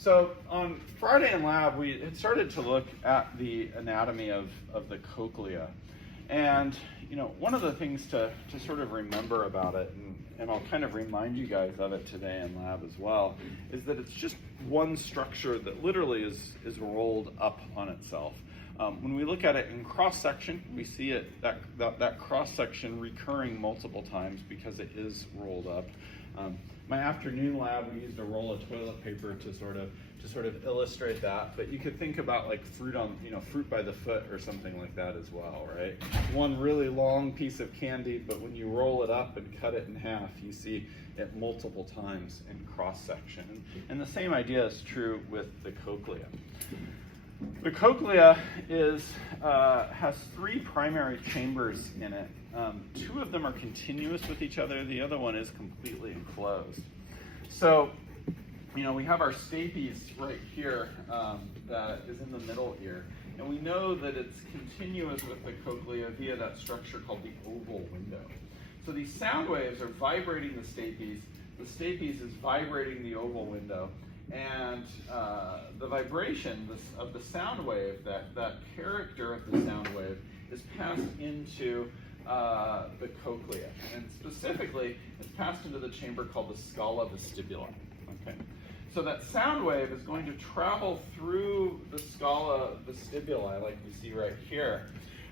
So on Friday in lab, we had started to look at the anatomy of the cochlea. And one of the things to sort of remember about it, and I'll kind of remind you guys of it today in lab as well, is that it's just one structure that literally is rolled up on itself. When we look at it in cross-section, we see that cross-section recurring multiple times because it is rolled up. My afternoon lab, we used a roll of toilet paper to sort of illustrate that. But you could think about like fruit by the foot or something like that as well, right? One really long piece of candy, but when you roll it up and cut it in half, you see it multiple times in cross-section. And the same idea is true with the cochlea. The cochlea has three primary chambers in it. Two of them are continuous with each other. The other one is completely enclosed. So, we have our stapes right here that is in the middle ear. And we know that it's continuous with the cochlea via that structure called the oval window. So these sound waves are vibrating the stapes. The stapes is vibrating the oval window. And the vibration of the sound wave, that character of the sound wave, is passed into the cochlea. And specifically, it's passed into the chamber called the scala vestibuli. Okay? So that sound wave is going to travel through the scala vestibuli, like we see right here.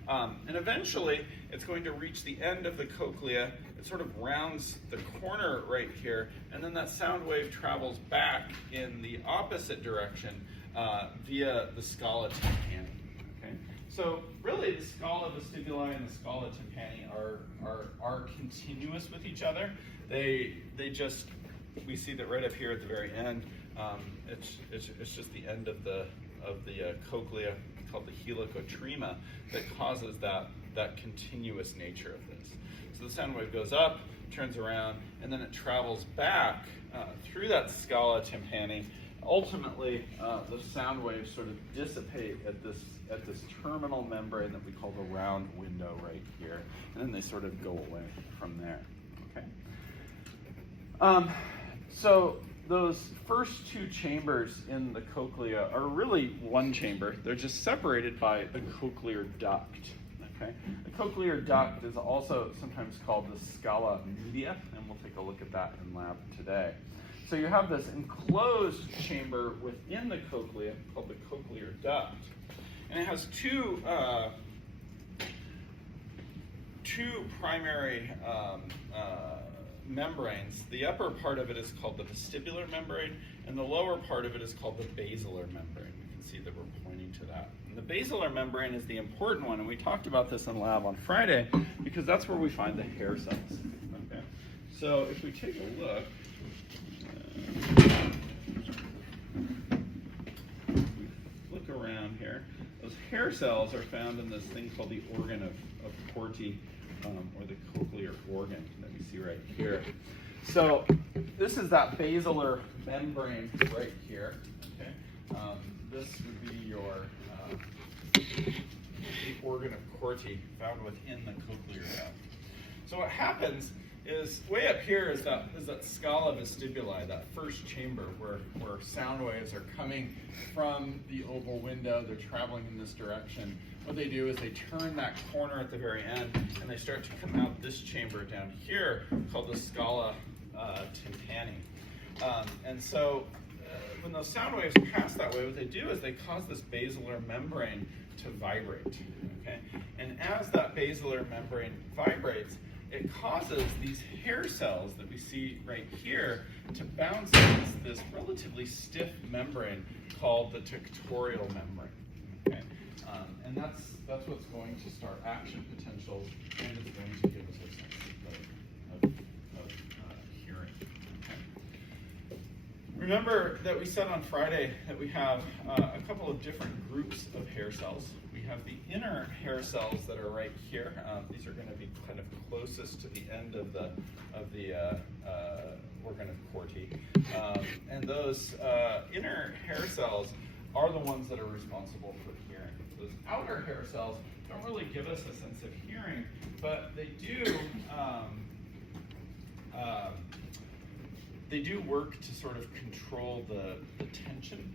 And eventually, it's going to reach the end of the cochlea. It sort of rounds the corner right here, and then that sound wave travels back in the opposite direction via the scala tympani. Okay? So really, the scala vestibuli and the scala tympani are continuous with each other. We see that right up here at the very end. It's just the end of the cochlea, called the helicotrema, that causes that continuous nature of this. So the sound wave goes up, turns around, and then it travels back through that scala tympani. Ultimately, the sound waves sort of dissipate at this terminal membrane that we call the round window right here, and then they sort of go away from there. Okay. So those first two chambers in the cochlea are really one chamber. They're just separated by the cochlear duct. Okay? The cochlear duct is also sometimes called the scala media, and we'll take a look at that in lab today. So you have this enclosed chamber within the cochlea called the cochlear duct, and it has two primary membranes. The upper part of it is called the vestibular membrane, and the lower part of it is called the basilar membrane. You can see that we're pointing to that. And the basilar membrane is the important one, and we talked about this in lab on Friday because that's where we find the hair cells. Okay? So if we take a look, look around here, those hair cells are found in this thing called the organ of Corti, or the cochlear organ that we see right here. So this is that basilar membrane right here. Okay, this would be your the organ of Corti found within the cochlear duct. So what happens is way up here is that scala vestibuli, that first chamber where sound waves are coming from the oval window. They're traveling in this direction. What they do is they turn that corner at the very end, and they start to come out this chamber down here called the scala tympani. And so when those sound waves pass that way, what they do is they cause this basilar membrane to vibrate. Okay? And as that basilar membrane vibrates, it causes these hair cells that we see right here to bounce against this relatively stiff membrane called the tectorial membrane. Okay? And that's what's going to start action potential, and it's going to give us a sense of hearing. Okay? Remember that we said on Friday that we have a couple of different groups of hair cells. We have the inner hair cells that are right here. These are going to be kind of closest to the end of the organ of Corti. And those inner hair cells are the ones that are responsible for hearing. Those outer hair cells don't really give us a sense of hearing, but they do work to sort of control the tension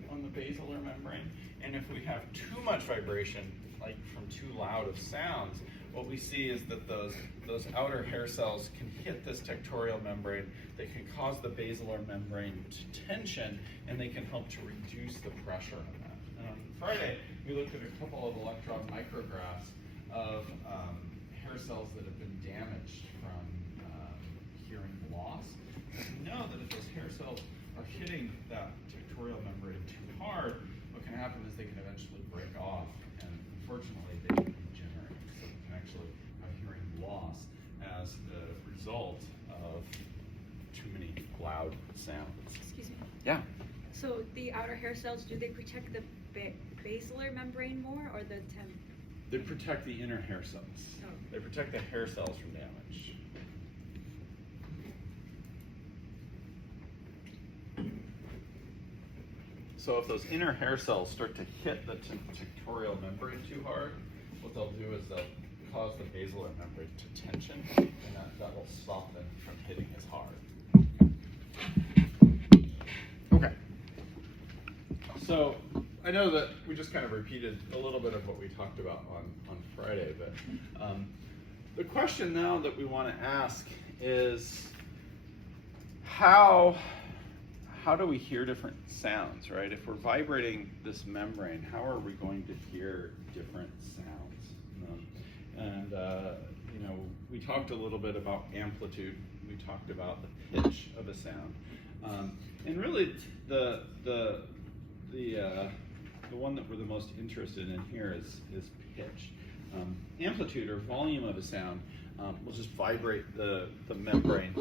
And if we have too much vibration, like from too loud of sounds, what we see is that those outer hair cells can hit this tectorial membrane. They can cause the basilar membrane to tension, and they can help to reduce the pressure on that. And on Friday, we looked at a couple of electron micrographs of hair cells that have been damaged from hearing loss. And we know that if those hair cells are hitting that tectorial membrane too hard, what can happen is they can eventually break off, and unfortunately they can degenerate. So we can actually have hearing loss as the result of too many loud sounds. Excuse me. Yeah. So the outer hair cells, do they protect the basilar membrane more, or the They protect the inner hair cells. Oh. They protect the hair cells from damage. So if those inner hair cells start to hit the tectorial membrane too hard, what they'll do is they'll cause the basilar membrane to tension, and that will stop them from hitting as hard. Okay. So I know that we just kind of repeated a little bit of what we talked about on Friday, but the question now that we want to ask is how do we hear different sounds, right? If we're vibrating this membrane, how are we going to hear different sounds? You know, we talked a little bit about amplitude. We talked about the pitch of a sound, and really the one that we're the most interested in here is pitch. Amplitude, or volume of a sound, will just vibrate the membrane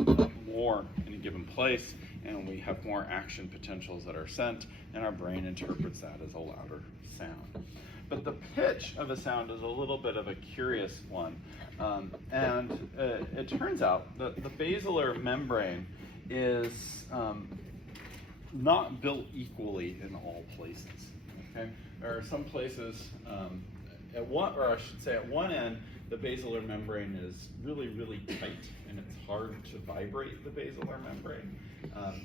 more in a given place, and we have more action potentials that are sent, and our brain interprets that as a louder sound. But the pitch of a sound is a little bit of a curious one, and it turns out that the basilar membrane is not built equally in all places. Okay, there are some places at one end, the basilar membrane is really, really tight, and it's hard to vibrate the basilar membrane,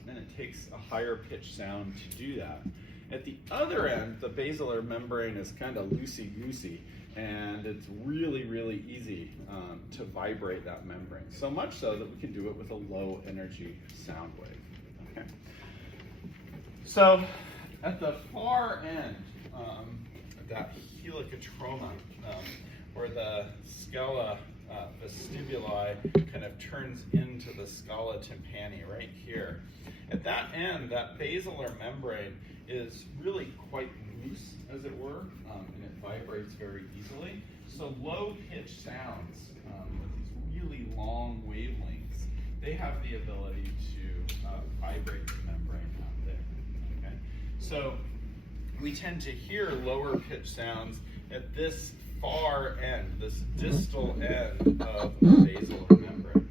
and it takes a higher pitch sound to do that. At the other end, the basilar membrane is kind of loosey-goosey, and it's really, really easy to vibrate that membrane. So much so that we can do it with a low energy sound wave. Okay. So at the far end, that helicotroma, where the scala vestibuli kind of turns into the scala tympani right here. At that end, that basilar membrane is really quite loose, as it were, and it vibrates very easily. So low-pitched sounds with these really long wavelengths, they have the ability to vibrate the membrane out there. Okay? So we tend to hear lower-pitched sounds at this far end, this distal end of the basilar membrane.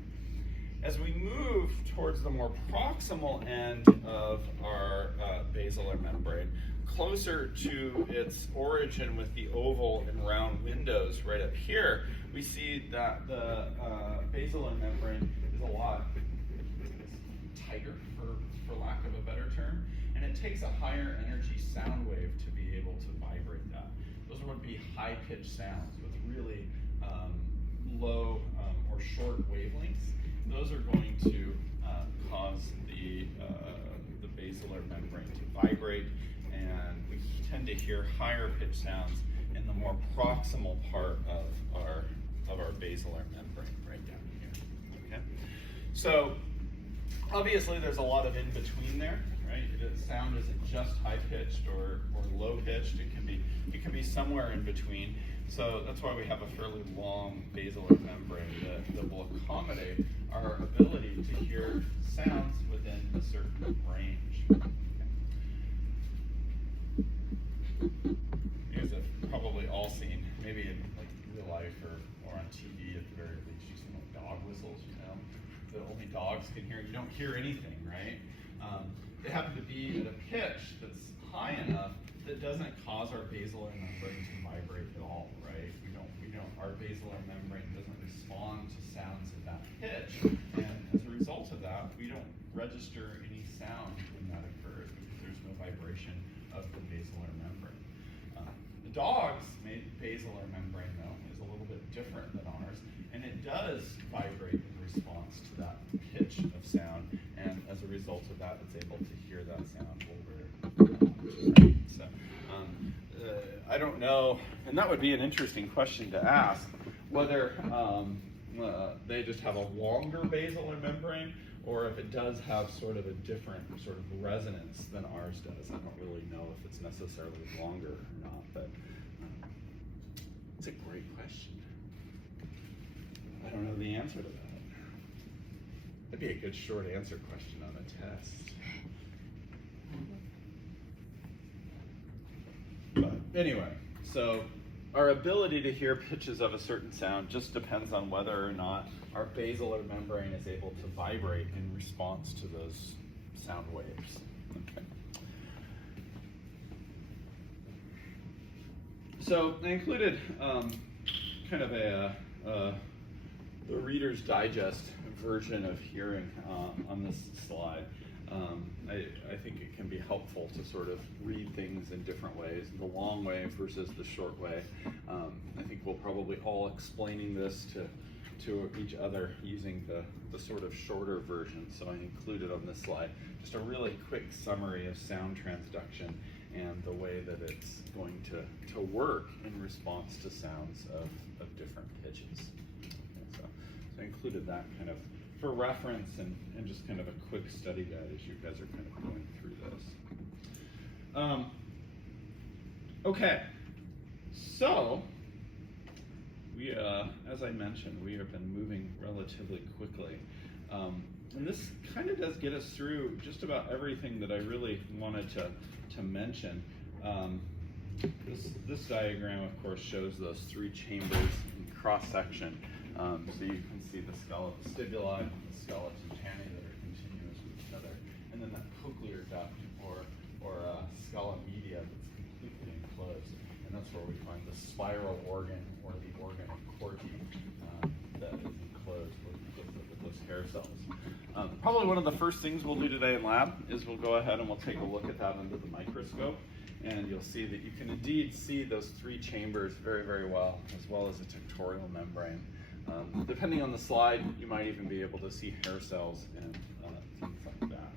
As we move towards the more proximal end of our basilar membrane, closer to its origin with the oval and round windows right up here, we see that the basilar membrane is a lot tighter, for lack of a better term, and it takes a higher energy sound wave to be able to vibrate that. Those would be high-pitched sounds with really low or short wavelengths. Those are going to cause the basilar membrane to vibrate, and we tend to hear higher-pitched sounds in the more proximal part of our basilar membrane, right down here. Okay, so obviously there's a lot of in between there, right? Sound isn't just high-pitched or low-pitched. It can be somewhere in between. So that's why we have a fairly long basilar membrane that will accommodate our ability to hear sounds within a certain range. You guys have probably all seen, maybe in like real life or on TV at the very least, you've seen like dog whistles, you know, that only dogs can hear. You don't hear anything, right? They happen to be at a pitch that's high enough that doesn't cause our basilar membrane to vibrate at all, right? Our basilar membrane doesn't respond to sounds at that pitch, and as a result of that, we don't register any sound when that occurs because there's no vibration of the basilar membrane. dog's basilar membrane, though, is a little bit different than ours, and it does vibrate in response to that pitch of sound, and as a result of that, it's able to hear that sound over. Right? So, I don't know, and that would be an interesting question to ask, whether they just have a longer basilar membrane, or if it does have sort of a different sort of resonance than ours does. I don't really know if it's necessarily longer or not, but it's a great question. I don't know the answer to that. That'd be a good short answer question on a test. But anyway, so our ability to hear pitches of a certain sound just depends on whether or not our basilar membrane is able to vibrate in response to those sound waves. Okay. So I included kind of the Reader's Digest version of hearing on this slide. I think it can be helpful to sort of read things in different ways, the long way versus the short way. I think we'll probably all explaining this to each other using the sort of shorter version. So I included on this slide just a really quick summary of sound transduction and the way that it's going to work in response to sounds of different pitches. So I included that kind of for reference and just kind of a quick study guide as you guys are kind of going through this. Okay, so we, as I mentioned, we have been moving relatively quickly. And this kind of does get us through just about everything that I really wanted to mention. This diagram, of course, shows those three chambers in cross-section. So you can see the vestibuli and the skeleton tanni that are continuous with each other. And then that cochlear duct or scala media that's completely enclosed. And that's where we find the spiral organ or the organ of Corti that is enclosed with those hair cells. Probably one of the first things we'll do today in lab is we'll go ahead and we'll take a look at that under the microscope. And you'll see that you can indeed see those three chambers very, very well, as well as a tectorial membrane. Depending on the slide, you might even be able to see hair cells and things like that.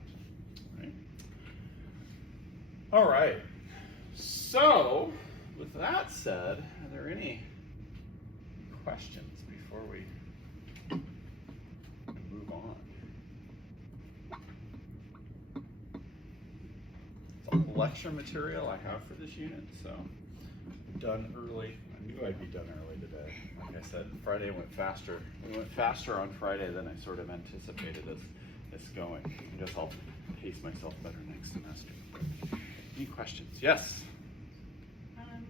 Right? All right. So, with that said, are there any questions before we move on? It's all the lecture material I have for this unit, so done early. I knew I'd be done early today. Like I said, Friday went faster. We went faster on Friday than I sort of anticipated this going. I guess I'll pace myself better next semester. Any questions? Yes? I'm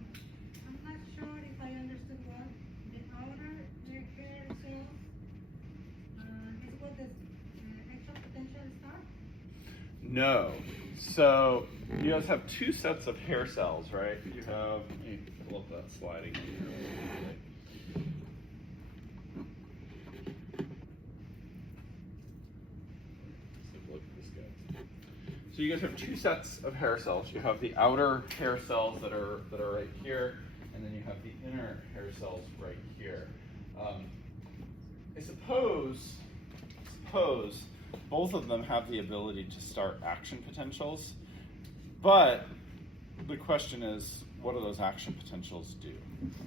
not sure if I understood well. The outer hair cells is what the action potential start? No. So you guys have two sets of hair cells, right? You have, let me pull up that slide again here. Look at this guy. So you guys have two sets of hair cells. You have the outer hair cells that are right here, and then you have the inner hair cells right here. I suppose both of them have the ability to start action potentials, but the question is, what do those action potentials do?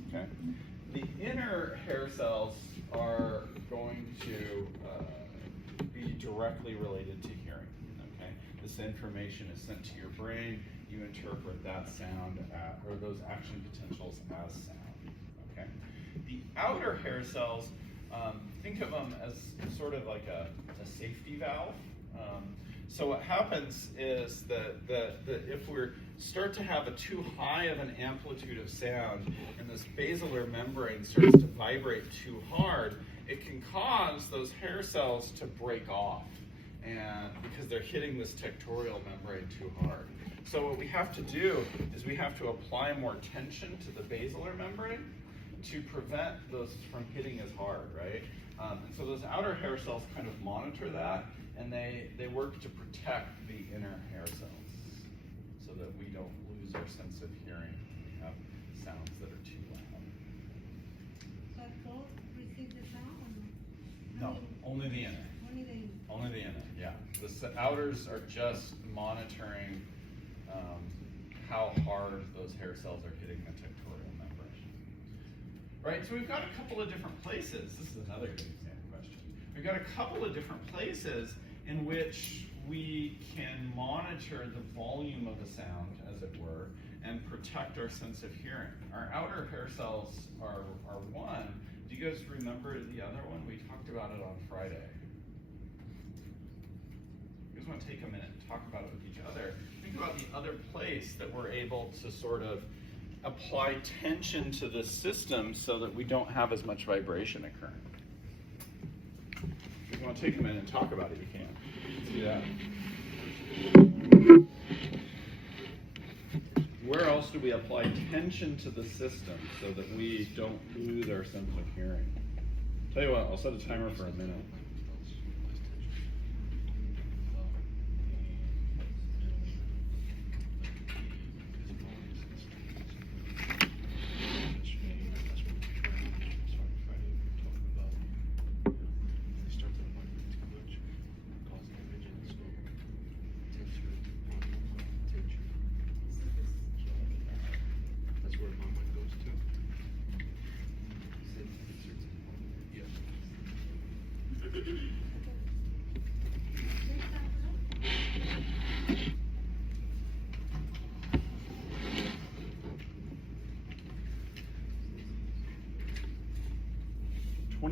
Okay, the inner hair cells are going to be directly related to hearing. Okay, this information is sent to your brain. You interpret that sound or those action potentials as sound. Okay, the outer hair cells. Think of them as sort of like a safety valve. So what happens is that if we start to have a too high of an amplitude of sound and this basilar membrane starts to vibrate too hard, it can cause those hair cells to break off, and because they're hitting this tectorial membrane too hard. So what we have to do is we have to apply more tension to the basilar membrane to prevent those from hitting as hard, right? And so those outer hair cells kind of monitor that, and they work to protect the inner hair cells so that we don't lose our sense of hearing. We have sounds that are too loud. So both receive the sound or No, no? only the inner. Only the inner. Only the inner, yeah. The outers are just monitoring how hard those hair cells are hitting the tectorial membrane. Right, so we've got a couple of different places. This is another good exam question. We've got a couple of different places in which we can monitor the volume of a sound, as it were, and protect our sense of hearing. Our outer hair cells are one. Do you guys remember the other one? We talked about it on Friday. You guys want to take a minute and talk about it with each other. Think about the other place that we're able to sort of apply tension to the system so that we don't have as much vibration occurring. If you want to take a minute and talk about it, you can. Do that. Where else do we apply tension to the system so that we don't lose our sense of hearing? Tell you what, I'll set a timer for a minute.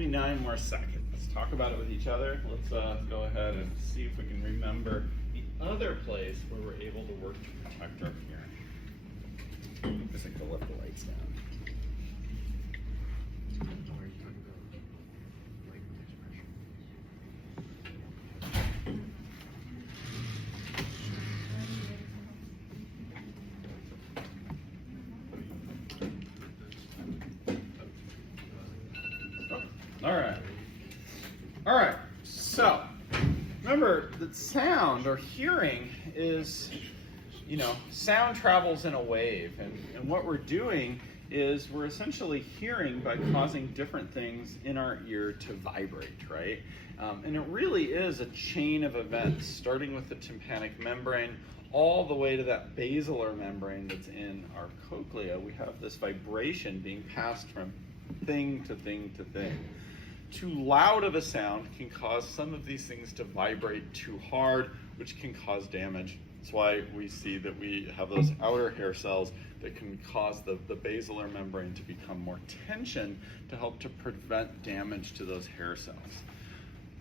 Nine more seconds. Let's talk about it with each other. Let's go ahead and see if we can remember the other place where we're able to work to protect our hearing. I think we'll let the lights down. All right, so remember that sound or hearing is, sound travels in a wave, and what we're doing is we're essentially hearing by causing different things in our ear to vibrate, right? And it really is a chain of events, starting with the tympanic membrane all the way to that basilar membrane that's in our cochlea. We have this vibration being passed from thing to thing to thing. Too loud of a sound can cause some of these things to vibrate too hard, which can cause damage. That's why we see that we have those outer hair cells that can cause the basilar membrane to become more tension to help to prevent damage to those hair cells.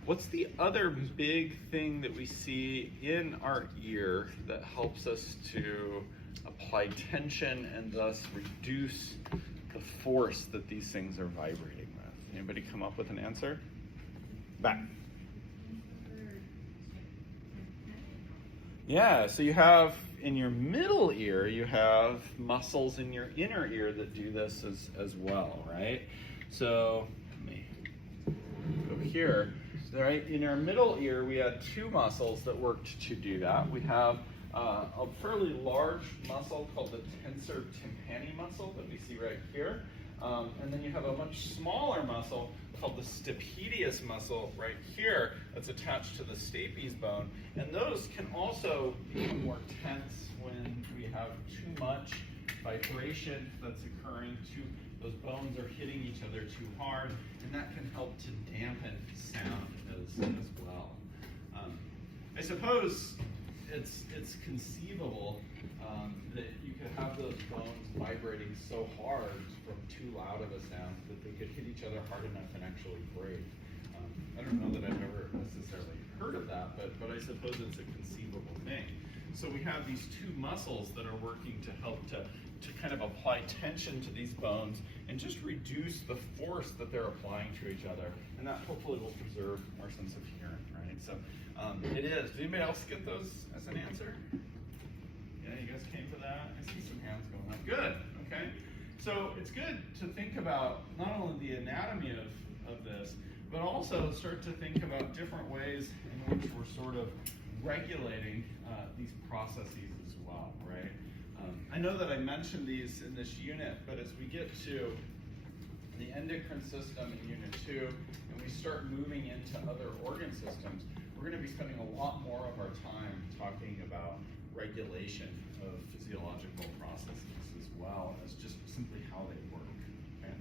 What's the other big thing that we see in our ear that helps us to apply tension and thus reduce the force that these things are vibrating with? Anybody come up with an answer? Back. Yeah, so you have in your middle ear, you have muscles in your inner ear that do this as well, right? So let me go here. So, right, in our middle ear, we had two muscles that worked to do that. We have a fairly large muscle called the tensor tympani muscle that we see right here. And then you have a much smaller muscle called the stapedius muscle right here that's attached to the stapes bone. And those can also become more tense when we have too much vibration that's occurring. Those bones are hitting each other too hard, and that can help to dampen sound as well. I suppose it's conceivable that you could have those bones vibrating so hard from too loud of a sound that they could hit each other hard enough and actually break. I don't know that I've ever necessarily heard of that, but I suppose it's a conceivable thing. So we have these two muscles that are working to help to kind of apply tension to these bones and just reduce the force that they're applying to each other. And that hopefully will preserve our sense of hearing, right? So it is. Did anybody else get those as an answer? Yeah, you guys came to that? I see some hands going up. Good, okay. So it's good to think about not only the anatomy of this, but also start to think about different ways in which we're sort of regulating these processes as well, right? I know that I mentioned these in this unit, but as we get to the endocrine system in Unit 2, and we start moving into other organ systems, we're going to be spending a lot more of our time talking about regulation of physiological processes as well as just simply how they work. Okay?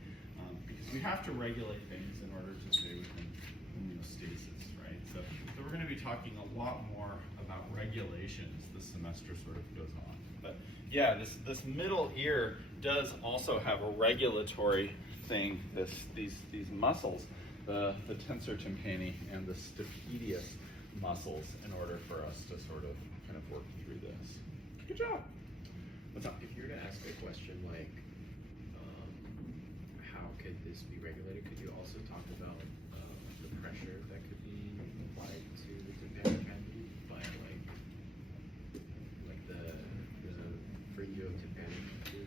Because we have to regulate things in order to stay within homeostasis, right? So we're going to be talking a lot more about regulation as the semester sort of goes on. But yeah, this middle ear does also have a regulatory thing, these muscles, the tensor tympani and the stapedius muscles, in order for us to sort of kind of work through this. Good job. What's up? If you were to ask a question like, how could this be regulated, could you also talk about the pressure that could be applied to the tympanic cavity by like the pharyngotympanic tube?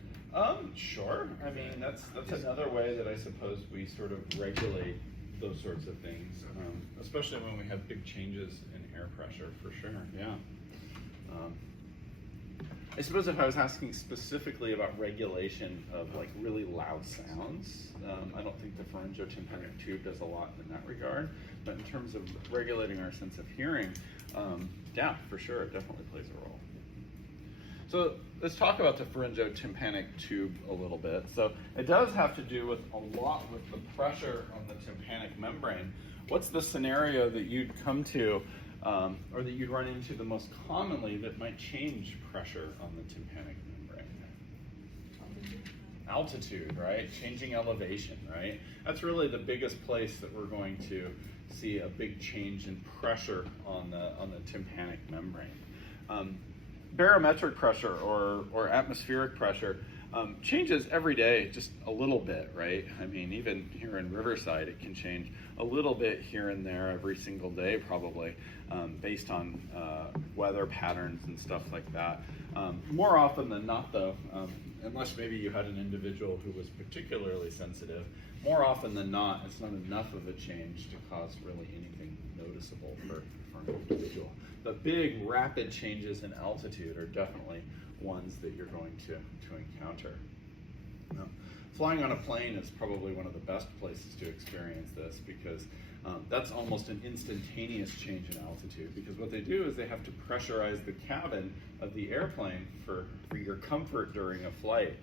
Sure. I mean, that's another way that I suppose we sort of regulate those sorts of things, especially when we have big changes in air pressure, for sure. Yeah. I suppose if I was asking specifically about regulation of like really loud sounds, I don't think the pharyngotympanic tube does a lot in that regard. But in terms of regulating our sense of hearing, yeah, for sure, it definitely plays a role. So let's talk about the pharyngotympanic tube a little bit. So it does have to do with a lot with the pressure on the tympanic membrane. What's the scenario that you'd come to, or that you'd run into the most commonly that might change pressure on the tympanic membrane? Altitude, right? Changing elevation, right? That's really the biggest place that we're going to see a big change in pressure on the tympanic membrane. Barometric pressure or atmospheric pressure changes every day just a little bit, right? I mean, even here in Riverside, it can change a little bit here and there every single day, probably, based on weather patterns and stuff like that. More often than not, though, unless maybe you had an individual who was particularly sensitive, more often than not, it's not enough of a change to cause really anything noticeable for an individual. The big, rapid changes in altitude are definitely ones that you're going to encounter. Now, flying on a plane is probably one of the best places to experience this, because that's almost an instantaneous change in altitude, because what they do is they have to pressurize the cabin of the airplane for your comfort during a flight.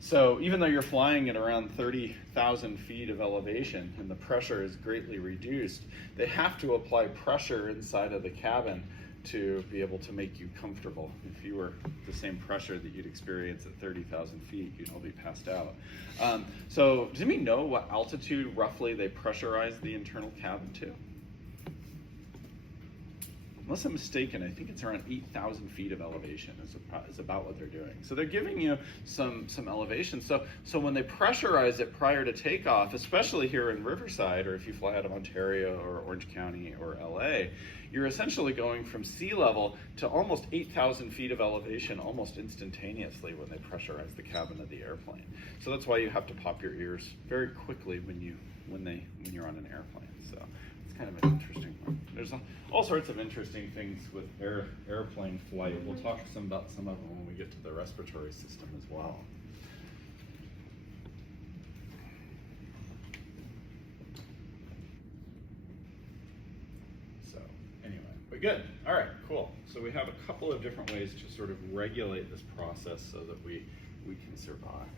So even though you're flying at around 30,000 feet of elevation and the pressure is greatly reduced, they have to apply pressure inside of the cabin to be able to make you comfortable. If you were the same pressure that you'd experience at 30,000 feet, you'd all be passed out. So does anybody know what altitude roughly they pressurize the internal cabin to? Unless I'm mistaken, I think it's around 8,000 feet of elevation is about what they're doing. So they're giving you some elevation. So when they pressurize it prior to takeoff, especially here in Riverside, or if you fly out of Ontario or Orange County or LA, you're essentially going from sea level to almost 8,000 feet of elevation almost instantaneously when they pressurize the cabin of the airplane. So that's why you have to pop your ears very quickly when you're on an airplane. So it's kind of an interesting one. There's all sorts of interesting things with airplane flight. We'll talk about some of them when we get to the respiratory system as well. So anyway, but good. All right, cool. So we have a couple of different ways to sort of regulate this process so that we can survive.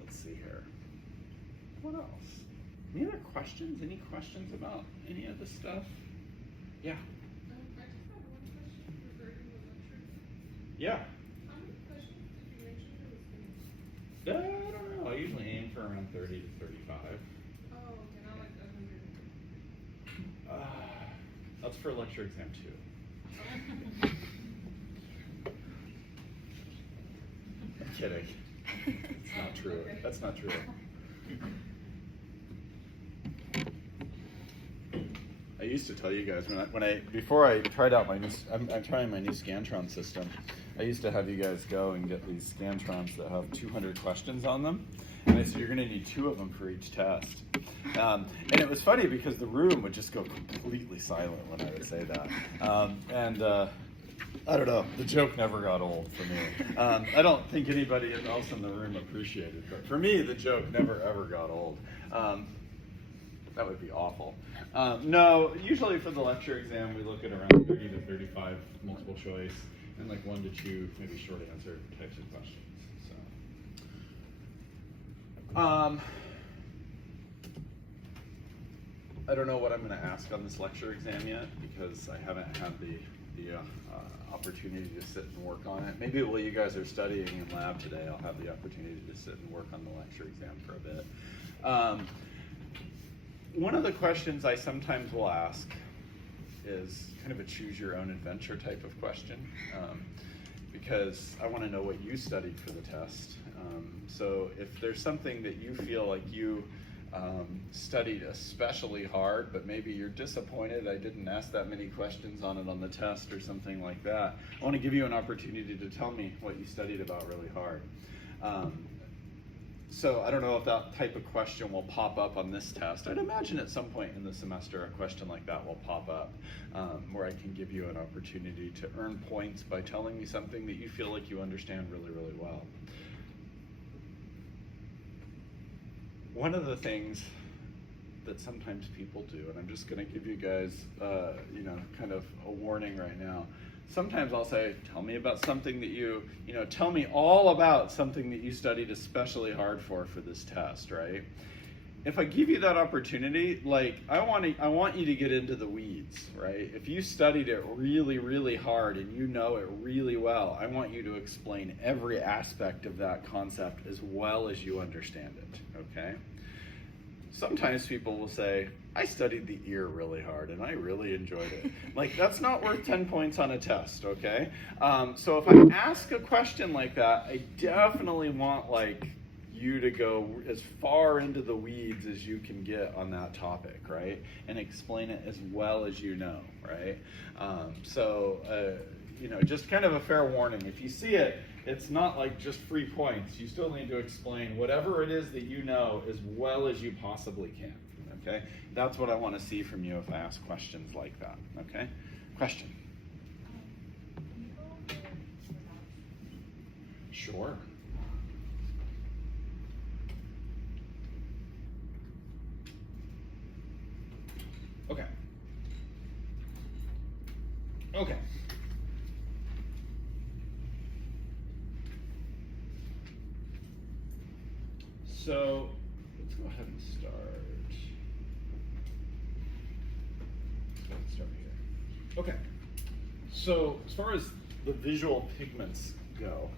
Let's see here. What else? Any other questions? Any questions about any of this stuff? Yeah. I just have one question regarding the lecture. Yeah. How many questions did you mention for the students? I don't know. I usually aim for around 30 to 35. Oh, okay, not like 100. That's for lecture exam 2. I'm kidding. It's not true. Okay. That's not true. I used to tell you guys before I tried out my new, I'm trying my new Scantron system. I used to have you guys go and get these Scantrons that have 200 questions on them, and I said you're going to need 2 of them for each test. And it was funny because the room would just go completely silent when I would say that. I don't know. The joke never got old for me. I don't think anybody else in the room appreciated it, but for me, the joke never ever got old. That would be awful. No, usually for the lecture exam, we look at around 30 to 35 multiple choice and like 1 to 2 maybe short answer types of questions. So, I don't know what I'm going to ask on this lecture exam yet because I haven't had the opportunity to sit and work on it. Maybe while you guys are studying in lab today, I'll have the opportunity to sit and work on the lecture exam for a bit. One of the questions I sometimes will ask is kind of a choose your own adventure type of question, because I want to know what you studied for the test. So if there's something that you feel like you studied especially hard, but maybe you're disappointed I didn't ask that many questions on it on the test or something like that, I want to give you an opportunity to tell me what you studied about really hard. So I don't know if that type of question will pop up on this test. I'd imagine at some point in the semester a question like that will pop up, where I can give you an opportunity to earn points by telling me something that you feel like you understand really, really well. One of the things that sometimes people do, and I'm just going to give you guys, kind of a warning right now. Sometimes I'll say, tell me about something that tell me all about something that you studied especially hard for this test, right? If I give you that opportunity, like I want you to get into the weeds, right? If you studied it really, really hard and you know it really well, I want you to explain every aspect of that concept as well as you understand it, okay? Sometimes people will say, I studied the ear really hard and I really enjoyed it. Like, that's not worth 10 points on a test, okay? So if I ask a question like that, I definitely want you to go as far into the weeds as you can get on that topic, right? And explain it as well as you know, right? Just kind of a fair warning. If you see it, it's not like just free points. You still need to explain whatever it is that you know as well as you possibly can, okay? That's what I want to see from you if I ask questions like that, okay? Question? Sure. Okay. Okay. So let's go ahead and start. Let's start here. Okay. So as far as the visual pigments go,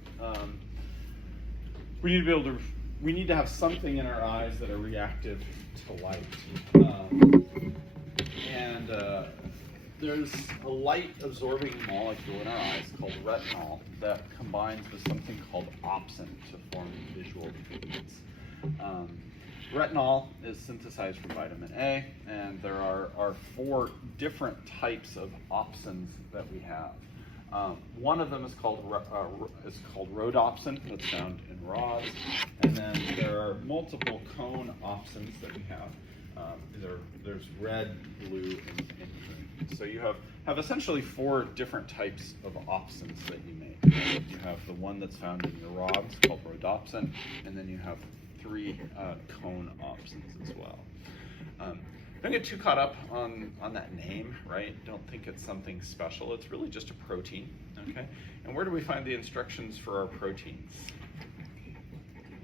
we need to have something in our eyes that are reactive to light. There's a light-absorbing molecule in our eyes called retinol that combines with something called opsin to form visual pigments. Retinol is synthesized from vitamin A, and there are 4 different types of opsins that we have. One of them is called rhodopsin, that's found in rods, and then there are multiple cone opsins that we have. There's red, blue, and green. So you have essentially 4 different types of opsins that you make. You have the one that's found in your rods called rhodopsin, and then you have 3 cone opsins as well. Don't get too caught up on that name, right? Don't think it's something special. It's really just a protein, okay? And where do we find the instructions for our proteins?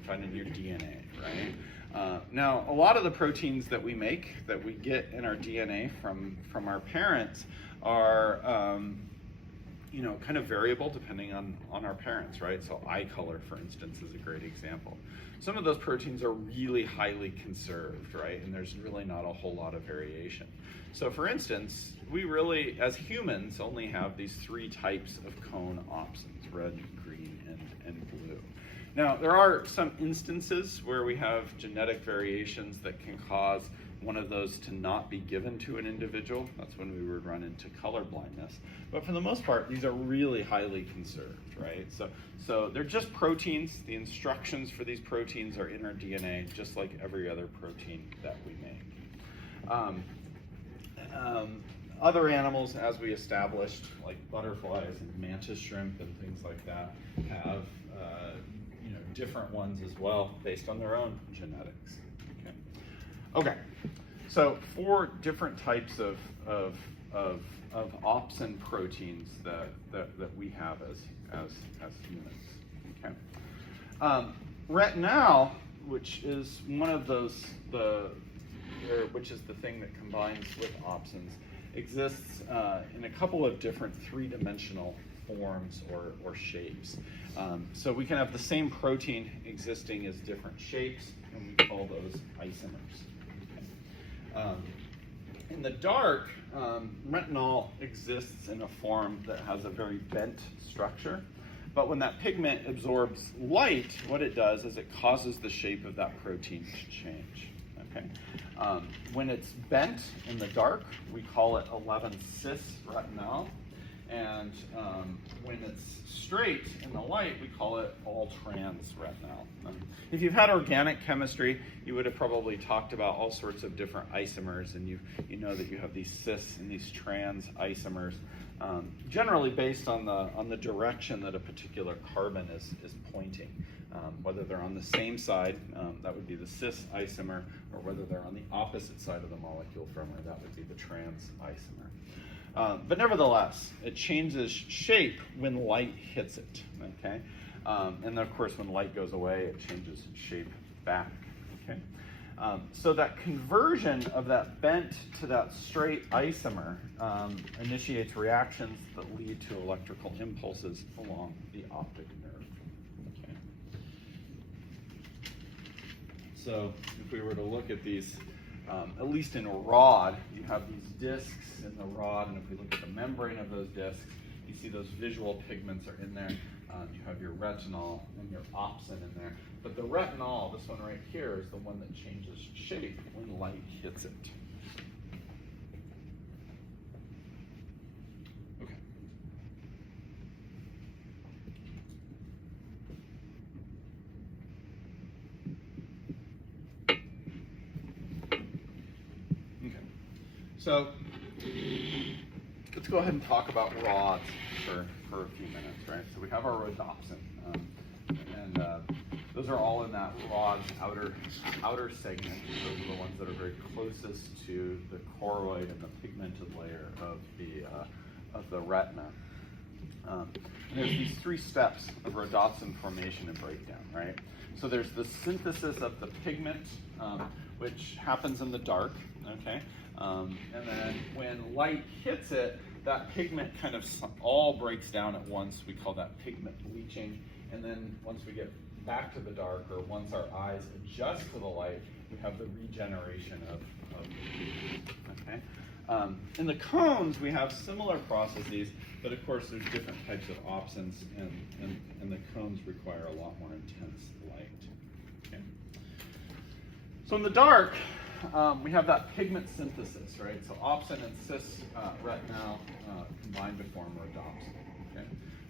Find in your DNA, right? Now, a lot of the proteins that we make, that we get in our DNA from our parents, are kind of variable depending on our parents, right? So eye color, for instance, is a great example. Some of those proteins are really highly conserved, right? And there's really not a whole lot of variation. So for instance, we really, as humans, only have these 3 types of cone opsins, red, green, and blue. Now, there are some instances where we have genetic variations that can cause one of those to not be given to an individual. That's when we would run into color blindness. But for the most part, these are really highly conserved, right? So they're just proteins. The instructions for these proteins are in our DNA, just like every other protein that we make. Other animals, as we established, like butterflies and mantis shrimp and things like that, have different ones as well based on their own genetics. Okay, so 4 different types of opsin proteins that we have as humans. Okay, retinal, which is one of those which is the thing that combines with opsins, exists in a couple of different 3-dimensional forms or shapes. So we can have the same protein existing as different shapes, and we call those isomers. Okay. In the dark, retinol exists in a form that has a very bent structure. But when that pigment absorbs light, what it does is it causes the shape of that protein to change. Okay? When it's bent in the dark, we call it 11-cis retinal. And when it's straight in the light, we call it all-trans retinal. If you've had organic chemistry, you would have probably talked about all sorts of different isomers, and you know that you have these cis and these trans isomers, generally based on the direction that a particular carbon is pointing. Whether they're on the same side, that would be the cis isomer, or whether they're on the opposite side of the molecule from her, that would be the trans isomer. But nevertheless, it changes shape when light hits it, okay? And of course, when light goes away, it changes shape back, okay? So that conversion of that bent to that straight isomer initiates reactions that lead to electrical impulses along the optic nerve, okay? So if we were to look at these, at least in a rod, you have these discs in the rod, and if we look at the membrane of those discs, you see those visual pigments are in there. You have your retinol and your opsin in there. But the retinol, this one right here, is the one that changes shape when light hits it. Okay. Okay. So let's go ahead and talk about rods for a few minutes, right? So we have our rhodopsin, and those are all in that rod's outer segment. Those are the ones that are very closest to the choroid and the pigmented layer of the retina. And there's these 3 steps of rhodopsin formation and breakdown, right? So there's the synthesis of the pigment, which happens in the dark, okay? And then when light hits it, that pigment kind of all breaks down at once. We call that pigment bleaching. And then once we get back to the dark, or once our eyes adjust to the light, we have the regeneration of the pigment, okay? In the cones, we have similar processes, but of course there's different types of opsins, and the cones require a lot more intense light, okay? So in the dark, we have that pigment synthesis, right? So opsin and cis retinal combine to form rhodopsin, okay?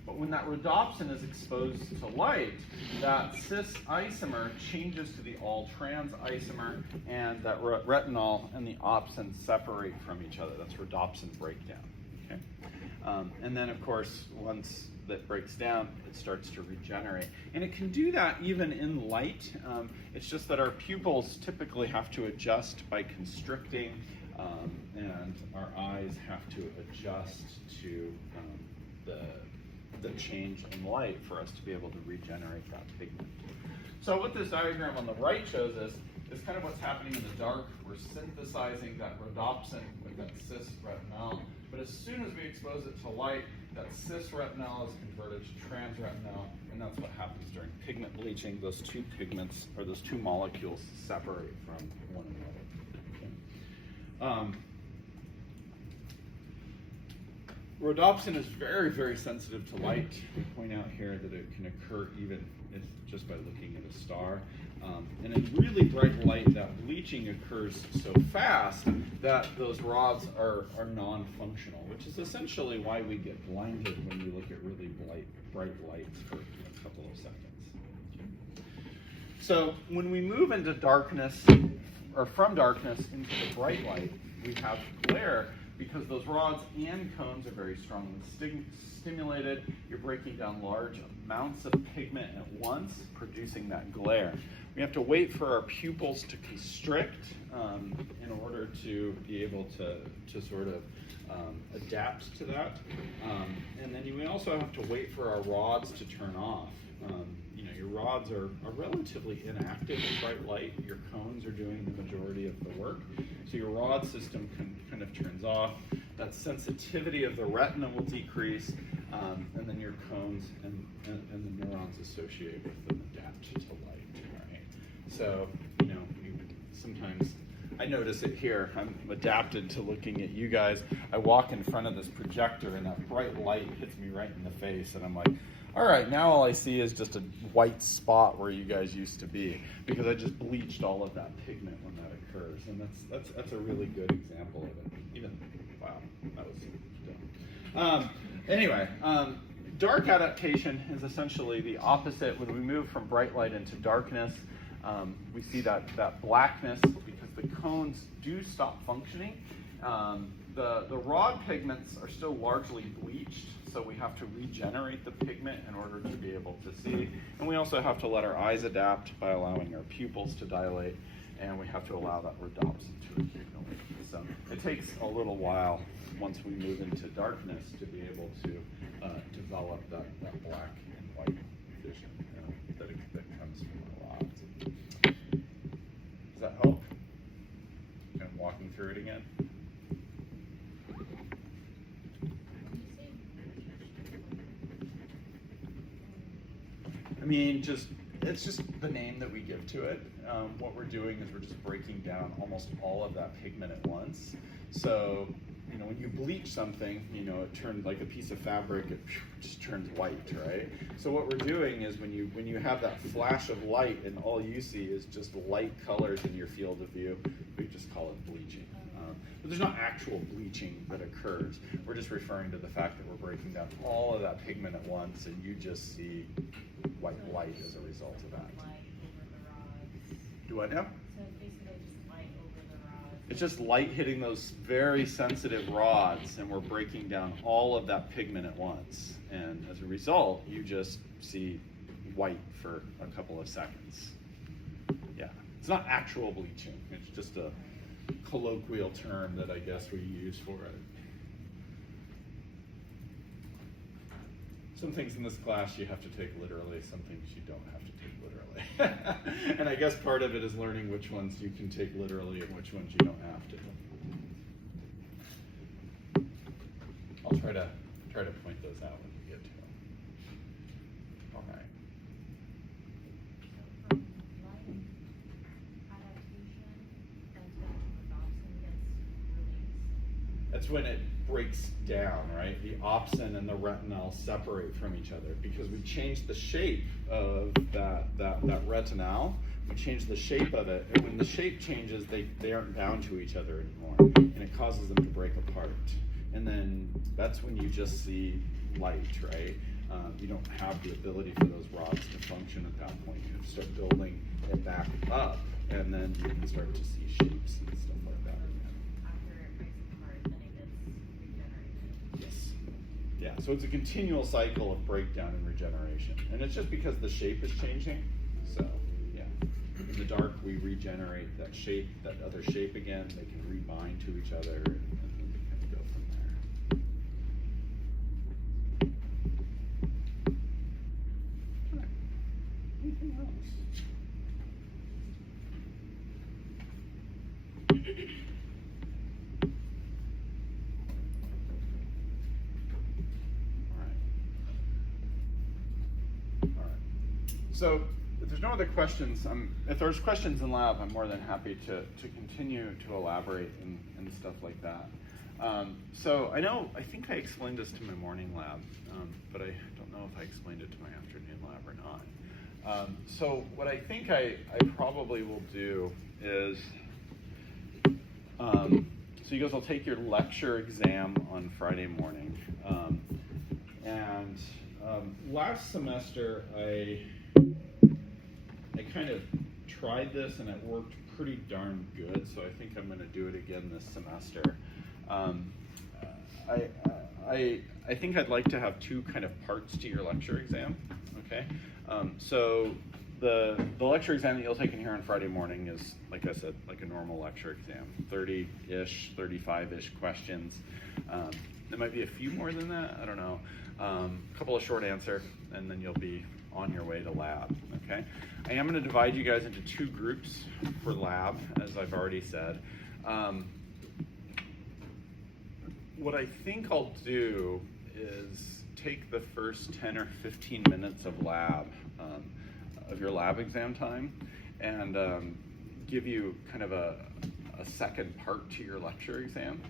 But when that rhodopsin is exposed to light, that cis isomer changes to the all-trans isomer, and that retinol and the opsin separate from each other. That's rhodopsin breakdown, okay? And then, of course, once that breaks down, it starts to regenerate. And it can do that even in light. It's just that our pupils typically have to adjust by constricting, and our eyes have to adjust to the change in light for us to be able to regenerate that pigment. So what this diagram on the right shows us is kind of what's happening in the dark. We're synthesizing that rhodopsin with that cis retinal, but as soon as we expose it to light, that cis retinal is converted to trans retinal, and that's what happens during pigment bleaching. Those 2 pigments, or those 2 molecules, separate from one another. Okay. Rhodopsin is very, very sensitive to light. We point out here that it can occur even just by looking at a star. And in really bright light, that bleaching occurs so fast that those rods are non-functional, which is essentially why we get blinded when we look at really bright lights for a couple of seconds. Okay. So when we move into darkness, or from darkness into the bright light, we have glare, because those rods and cones are very strongly stimulated, you're breaking down large amounts of pigment at once, producing that glare. We have to wait for our pupils to constrict in order to be able to sort of adapt to that. And then you also have to wait for our rods to turn off. You know, your rods are relatively inactive in bright light. Your cones are doing the majority of the work. So your rod system kind of turns off. That sensitivity of the retina will decrease, and then your cones and the neurons associated with them adapt to light. Right? So, you know, sometimes I notice it here. I'm adapted to looking at you guys. I walk in front of this projector and that bright light hits me right in the face, and I'm like, all right, now all I see is just a white spot where you guys used to be, because I just bleached all of that pigment when that occurs. And that's a really good example of it. Even, wow, that was dumb. Anyway, dark adaptation is essentially the opposite. When we move from bright light into darkness, we see that blackness because the cones do stop functioning. The rod pigments are still largely bleached, so we have to regenerate the pigment in order to be able to see. And we also have to let our eyes adapt by allowing our pupils to dilate, and we have to allow that rhodopsin to accumulate. So it takes a little while once we move into darkness to be able to develop that black and white vision that comes from the rods. Does that help? Kind of walking through it again. I mean, it's just the name that we give to it. What we're doing is we're just breaking down almost all of that pigment at once. So, you know, when you bleach something, you know, it turned like a piece of fabric, it just turns white, right? So what we're doing is when you have that flash of light and all you see is just light colors in your field of view, we just call it bleaching. But there's not actual bleaching that occurs. We're just referring to the fact that we're breaking down all of that pigment at once, and you just see white light as a result of that. Do what now? So it's basically just light over the rods. It's just light hitting those very sensitive rods, and we're breaking down all of that pigment at once. And as a result, you just see white for a couple of seconds. Yeah, it's not actual bleaching. It's just a colloquial term that I guess we use for it. Some things in this class you have to take literally, some things you don't have to take literally. And I guess part of it is learning which ones you can take literally and which ones you don't have to. I'll try to point those out when we get to them. All right. So from light adaptation, that's when rhodopsin gets released. That's when it breaks down, right? The opsin and the retinal separate from each other because we changed the shape of that retinal. We changed the shape of it, and when the shape changes, they aren't bound to each other anymore, and it causes them to break apart. And then that's when you just see light, right? You don't have the ability for those rods to function at that point. You have to start building it back up, and then you can start to see shapes and stuff like that. After it breaks apart, then it gets regenerated. Yes. Yeah, so it's a continual cycle of breakdown and regeneration. And it's just because the shape is changing. So, yeah. In the dark, we regenerate that shape, that other shape again. They can rebind to each other, and then we kind of go from there. Okay. Anything else? So if there's no other questions, if there's questions in lab, I'm more than happy to continue to elaborate and stuff like that. So I think I explained this to my morning lab, but I don't know if I explained it to my afternoon lab or not. So what I think I probably will do is, so you guys will take your lecture exam on Friday morning. Last semester, I kind of tried this and it worked pretty darn good, so I think I'm going to do it again this semester. I think I'd like to have two kind of parts to your lecture exam. Okay, so the lecture exam that you'll take in here on Friday morning is, like I said, like a normal lecture exam, 30-ish, 35-ish questions. There might be a few more than that. I don't know. A couple of short answer, and then you'll be on your way to lab. Okay, I am going to divide you guys into two groups for lab, as I've already said. What I think I'll do is take the first 10 or 15 minutes of lab, of your lab exam time, and give you kind of a second part to your lecture exam.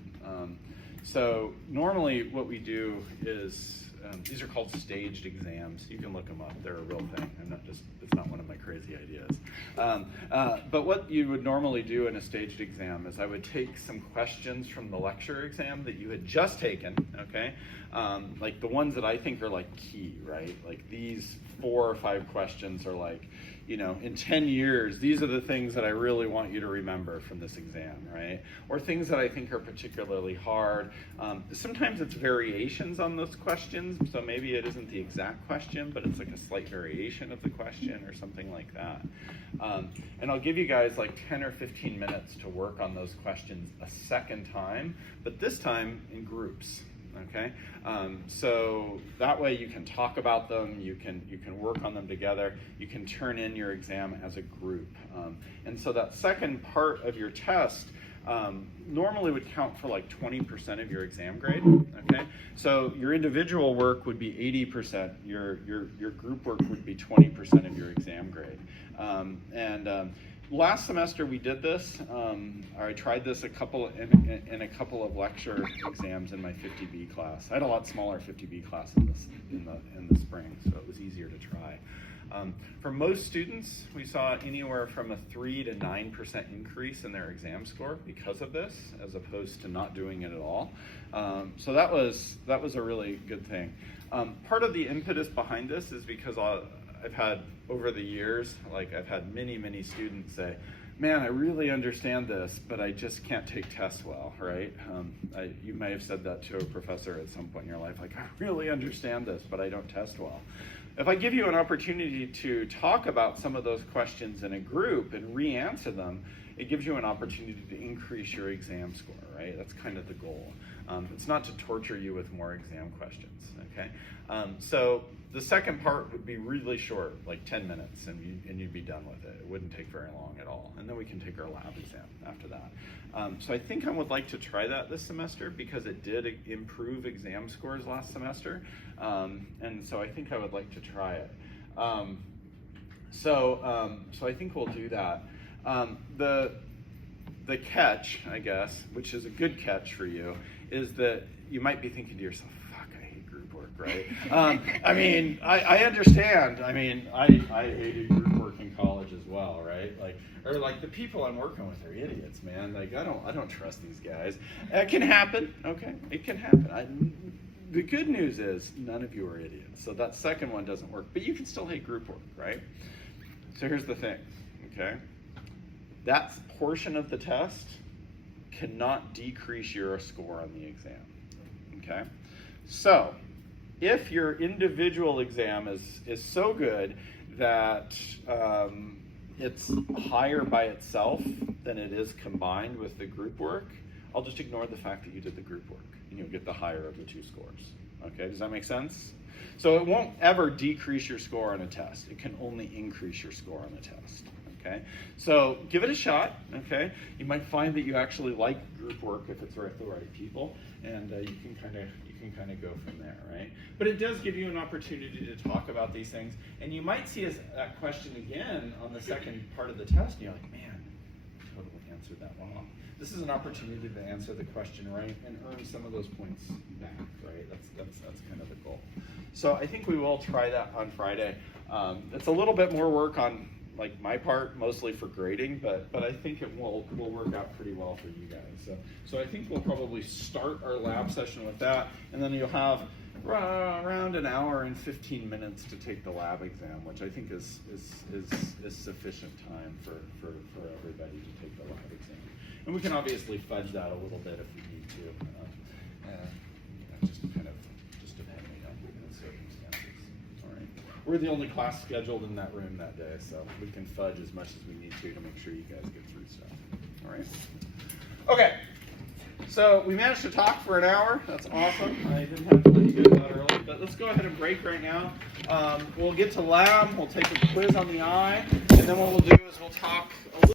So normally what we do is, these are called staged exams. You can look them up. They're a real thing. It's not one of my crazy ideas. But what you would normally do in a staged exam is I would take some questions from the lecture exam that you had just taken, okay? Like the ones that I think are like key, right? Like these 4 or 5 questions are like, you know, in 10 years, these are the things that I really want you to remember from this exam, right? Or things that I think are particularly hard. Sometimes it's variations on those questions, so maybe it isn't the exact question, but it's like a slight variation of the question or something like that. And I'll give you guys like 10 or 15 minutes to work on those questions a second time, but this time in groups. Okay, so that way you can talk about them, you can work on them together, you can turn in your exam as a group. And so that second part of your test normally would count for like 20% of your exam grade. Okay, so your individual work would be 80%, your group work would be 20% of your exam grade. Last semester we did this, or I tried this in a couple of lecture exams in my 50B class. I had a lot smaller 50B class in the spring, so it was easier to try. For most students, we saw anywhere from a 3 to 9% increase in their exam score because of this, as opposed to not doing it at all. So that was a really good thing. Part of the impetus behind this is because I've had, over the years, like I've had many students say, man, I really understand this, but I just can't take tests well, right? You may have said that to a professor at some point in your life, like, I really understand this, but I don't test well. If I give you an opportunity to talk about some of those questions in a group and re-answer them, it gives you an opportunity to increase your exam score, right? That's kind of the goal. It's not to torture you with more exam questions, okay? So the second part would be really short, like 10 minutes, and you'd be done with it. It wouldn't take very long at all. And then we can take our lab exam after that. So I think I would like to try that this semester because it did improve exam scores last semester. And so I think I would like to try it. So I think we'll do that. The catch, I guess, which is a good catch for you, is that you might be thinking to yourself, fuck, I hate group work, right? I mean, I understand. I mean, I hated group work in college as well, right? Like the people I'm working with are idiots, man. Like I don't trust these guys. It can happen, okay? It can happen. The good news is none of you are idiots. So that second one doesn't work, but you can still hate group work, right? So here's the thing, okay? That portion of the test cannot decrease your score on the exam, okay? So if your individual exam is so good that it's higher by itself than it is combined with the group work, I'll just ignore the fact that you did the group work and you'll get the higher of the two scores. Okay, does that make sense? So it won't ever decrease your score on a test. It can only increase your score on a test. Okay, so give it a shot. Okay, you might find that you actually like group work if it's the right people, and you can kind of go from there, right? But it does give you an opportunity to talk about these things, and you might see that question again on the second part of the test, and you're like, man, I totally answered that wrong. This is an opportunity to answer the question right and earn some of those points back, right? That's kind of the goal. So I think we will try that on Friday. It's a little bit more work on like my part, mostly for grading, but I think it will work out pretty well for you guys. So I think we'll probably start our lab session with that, and then you'll have around an hour and 15 minutes to take the lab exam, which I think is sufficient time for everybody to take the lab exam. And we can obviously fudge that a little bit if we need to. we're the only class scheduled in that room that day, so we can fudge as much as we need to make sure you guys get through stuff. All right. Okay. So we managed to talk for an hour. That's awesome. I didn't have to let you guys out early, but let's go ahead and break right now. We'll get to lab. We'll take a quiz on the eye, and then what we'll do is we'll talk a little